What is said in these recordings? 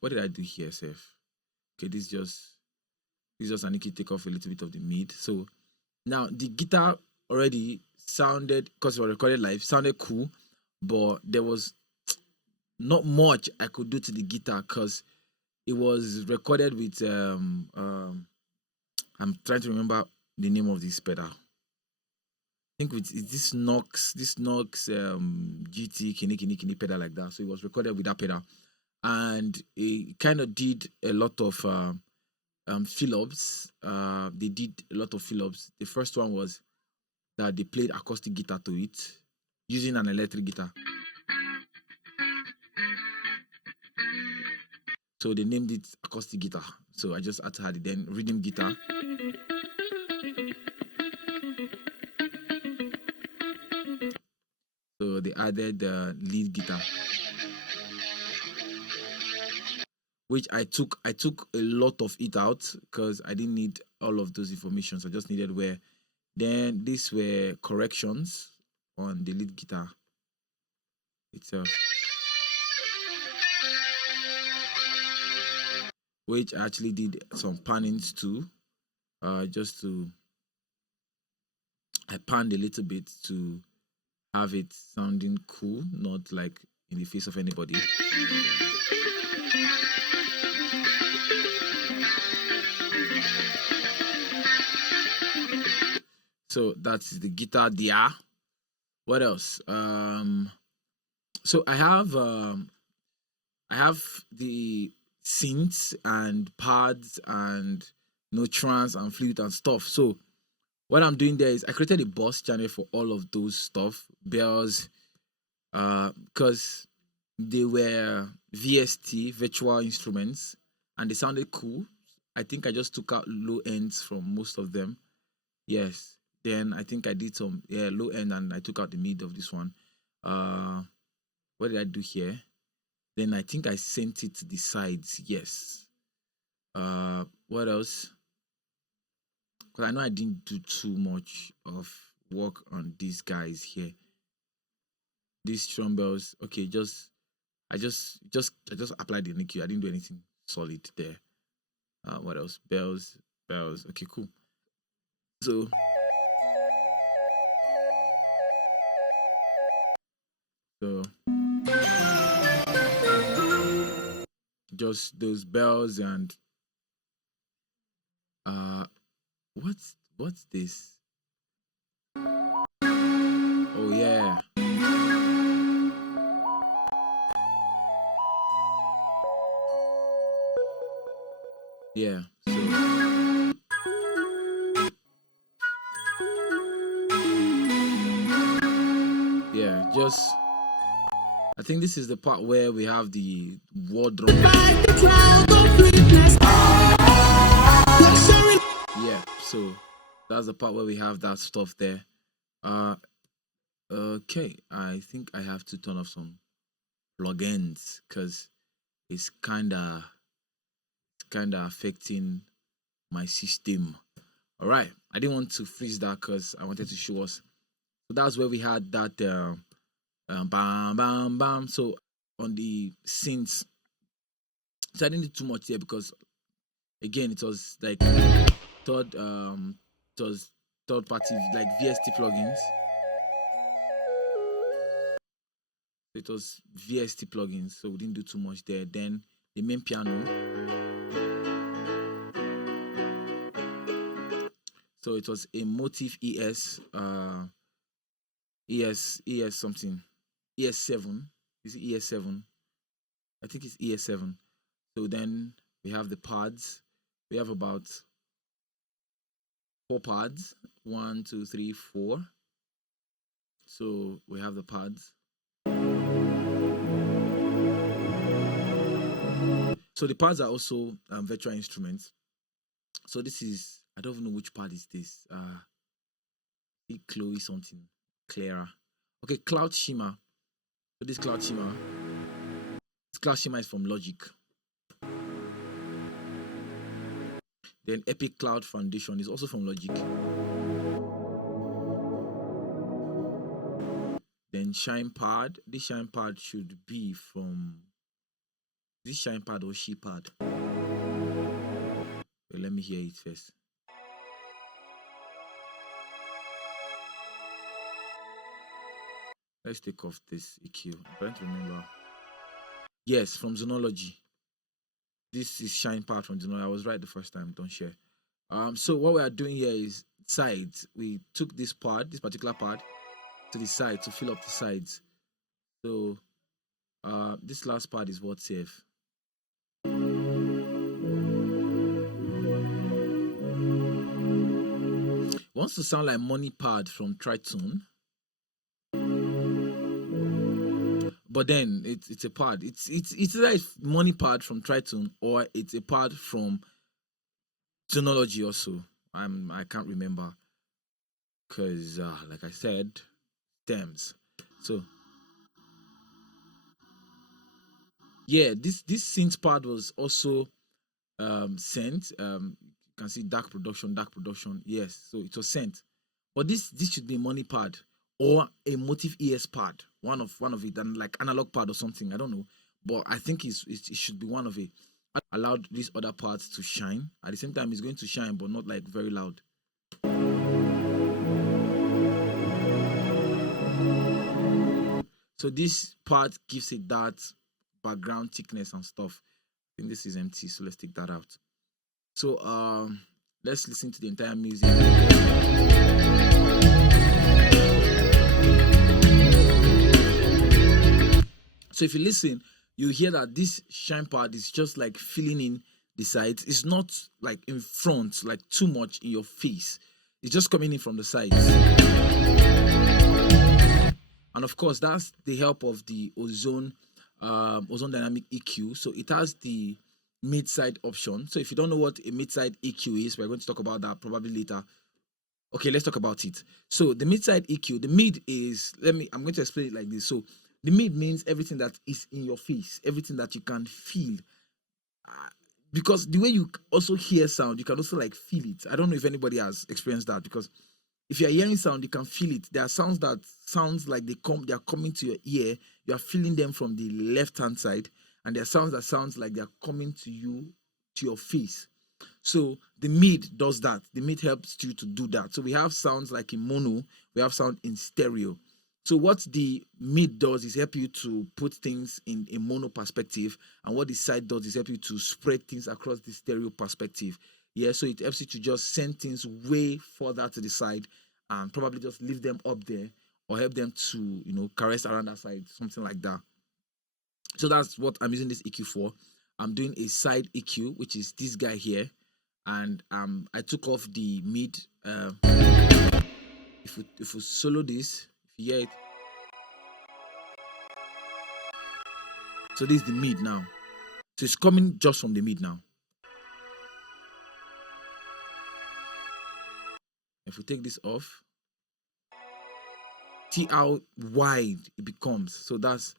what did I do here, Seth? Okay, this just I need to take off a little bit of the mid. So now the guitar already sounded, because it was recorded live, sounded cool, but there was not much I could do to the guitar because it was recorded with I'm trying to remember the name of this pedal. I think with this Knox GT kini pedal like that. So it was recorded with that pedal, and it kind of did a lot of fill-ups. They did a lot of fill-ups. The first one was that they played acoustic guitar to it using an electric guitar. So they named it acoustic guitar. So I just had to add it. Then rhythm guitar. So they added the lead guitar, which I took a lot of it out because I didn't need all of those information. So I just needed where. Then these were corrections on the lead guitar itself, which I actually did some pannings too, just to I panned a little bit to have it sounding cool, not like in the face of anybody. So that's the guitar there. What else? So I have the synths and pads and trance and flute and stuff. So what I'm doing there is I created a bus channel for all of those stuff, bells, because they were VST, virtual instruments, and they sounded cool. I think I just took out low ends from most of them. Yes. Then I think I did some low end, and I took out the mid of this one. What did I do here? Then I think I sent it to the sides. Yes. What else? Because I know I didn't do too much of work on these guys here. These drum bells. Okay, I just applied the NICU. I didn't do anything solid there. What else? Bells. Okay, cool. So just those bells and what's this? Oh yeah. Yeah. So yeah, just I think this is the part where we have the war drum. Yeah, so that's the part where we have that stuff there. Okay, I think I have to turn off some plugins because it's kinda affecting my system. All right, I didn't want to freeze that because I wanted to show us. So that's where we had that bam bam bam. So on the synths, so I didn't do too much here because again it was like third party like VST plugins. It was VST plugins, so we didn't do too much there. Then the main piano. So it was a Motif ES something. ES7. Is it ES7? I think it's ES7. So then we have the pads. We have about 4 pads. 1, 2, 3, 4. So we have the pads. So the pads are also virtual instruments. So this is, I don't even know which pad is this. Chloe something. Clara. Okay, Cloud Shimmer. So this Cloud Shimmer. This Cloud Shimmer is from Logic. Then Epic Cloud Foundation is also from Logic. Then Shine Pad. This Shine Pad should be from This shine pad or she pad? Wait, let me hear it first. Let's take off this EQ. I'm trying to remember. Yes, from Zonology. This is shine pad from Zonology. I was right the first time. Don't share. So what we are doing here is sides. We took this part, this particular part, to the side to fill up the sides. So this last part is what's safe. Wants to sound like money pad from Tritone. But then it's a pad. It's either a money pad from Tritone or it's a pad from Zonology also. I can't remember. Cause like I said, stems. So yeah, this synth pad was also sent. You can see dark production. Yes, so it was sent. But this should be a money pad or a motive ES pad. One of it, and like analog pad or something. I don't know, but I think it should be one of it. Allowed these other parts to shine at the same time. It's going to shine, but not like very loud. So this part gives it that background thickness and stuff. I think this is empty, so let's take that out. So let's listen to the entire music. So if you listen, you hear that this shine part is just like filling in the sides. It's not like in front, like too much in your face. It's just coming in from the sides. And of course, that's the help of the ozone dynamic EQ. So it has the mid-side option. So if you don't know what a mid-side EQ is, we're going to talk about that probably later. Okay, let's talk about it. So the mid-side EQ, the mid is, I'm going to explain it like this. So the mid means everything that is in your face, everything that you can feel. Because the way you also hear sound, you can also like feel it. I don't know if anybody has experienced that, because if you're hearing sound, you can feel it. There are sounds that sounds like they are coming to your ear. You are feeling them from the left-hand side, and there are sounds that sounds like they're coming to you, to your face. So the mid does that. The mid helps you to do that. So we have sounds like in mono, we have sound in stereo. So what the mid does is help you to put things in a mono perspective, and what the side does is help you to spread things across the stereo perspective. Yeah, so it helps you to just send things way further to the side and probably just leave them up there, or help them to, caress around that side, something like that. So that's what I'm using this EQ for. I'm doing a side EQ, which is this guy here. And I took off the mid. If we solo this, if you hear it. So this is the mid now. So it's coming just from the mid now. If we take this off, see how wide it becomes. So that's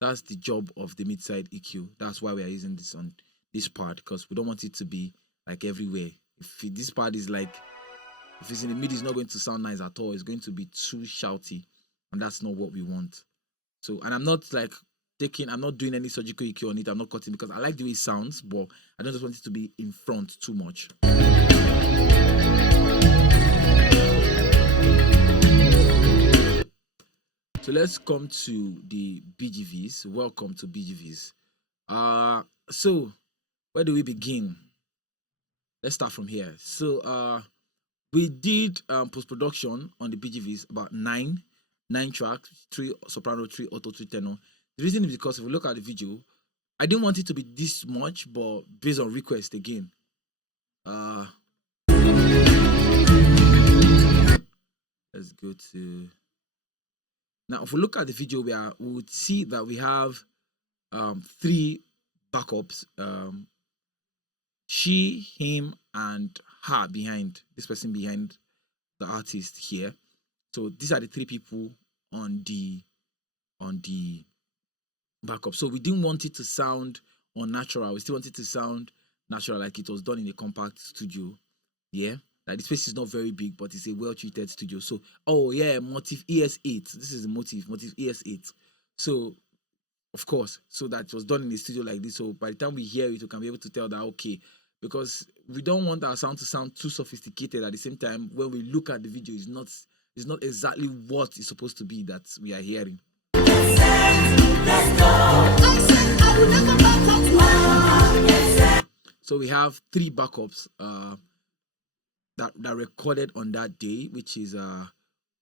the job of the mid-side EQ. That's why we are using this on this part, because we don't want it to be like everywhere. If this part is like, if it's in the mid, it's not going to sound nice at all. It's going to be too shouty, and that's not what we want. So, and I'm not doing any surgical EQ on it. I'm not cutting, because I like the way it sounds, but I don't just want it to be in front too much. So let's come to the BGVs. Welcome to BGVs. So where do we begin? Let's start from here. So we did post-production on the BGVs, about nine tracks, 3 soprano, 3 alto, 3 tenor. The reason is because if we look at the video, I didn't want it to be this much, but based on request again. Let's go to. Now, if we look at the video, we would see that we have 3 backups. She, him, and her behind, this person behind the artist here. So these are the 3 people on the backup. So we didn't want it to sound unnatural. We still wanted it to sound natural, like it was done in a compact studio. Yeah. Like the space is not very big, but it's a well-treated studio. So, oh yeah, Motive ES8. This is the Motive ES8. So of course. So that was done in the studio like this. So by the time we hear it, we can be able to tell that okay, because we don't want our sound to sound too sophisticated. At the same time, when we look at the video, it's not exactly what it's supposed to be that we are hearing. So we have 3 backups that recorded on that day, which is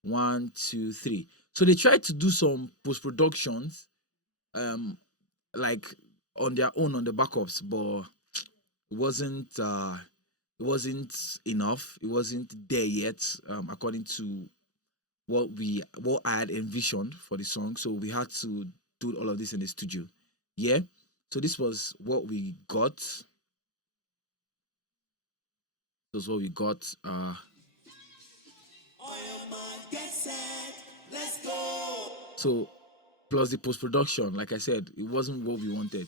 1, 2, 3. So they tried to do some post productions, like on their own on the backups, but it wasn't enough. It wasn't there yet, according to what I had envisioned for the song. So we had to do all of this in the studio. Yeah. So this was what we got. This was what we got. So plus the post production, like I said, it wasn't what we wanted.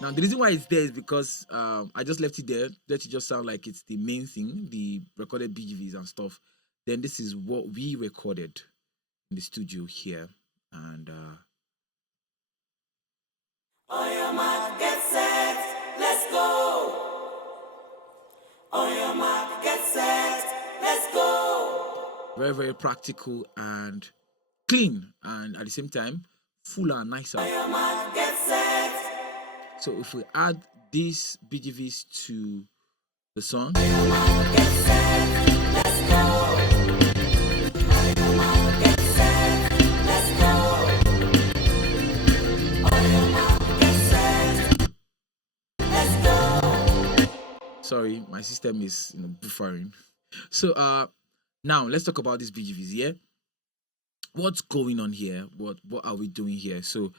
Now the reason why it's there is because I just left it there. Let it just sound like it's the main thing, the recorded BGVs and stuff. Then this is what we recorded in the studio here, and on your mark, get set, let's go. On your mark, get set, let's go. Very, very practical and clean, and at the same time, fuller and nicer. On your mark, get set. So if we add these BGVs to the song, on your mark, get set, let's go. On your mark, get set, let's go. On your mark, get set, let's go. Sorry, my system is buffering. So now let's talk about these BGVs. Yeah, what's going on here? What are we doing here? So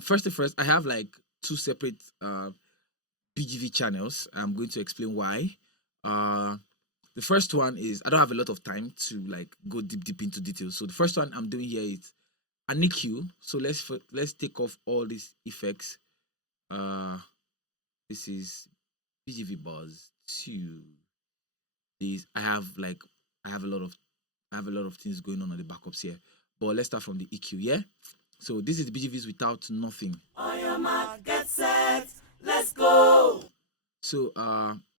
first, I have like 2 separate BGV channels. I'm going to explain why. The first one is I don't have a lot of time to like go deep into details. So the first one I'm doing here is an EQ. So let's take off all these effects. This is BGV buzz 2. These I have a lot of things going on the backups here. But let's start from the EQ, yeah? So this is the BGVs without nothing. On your mark, get set, let's go. So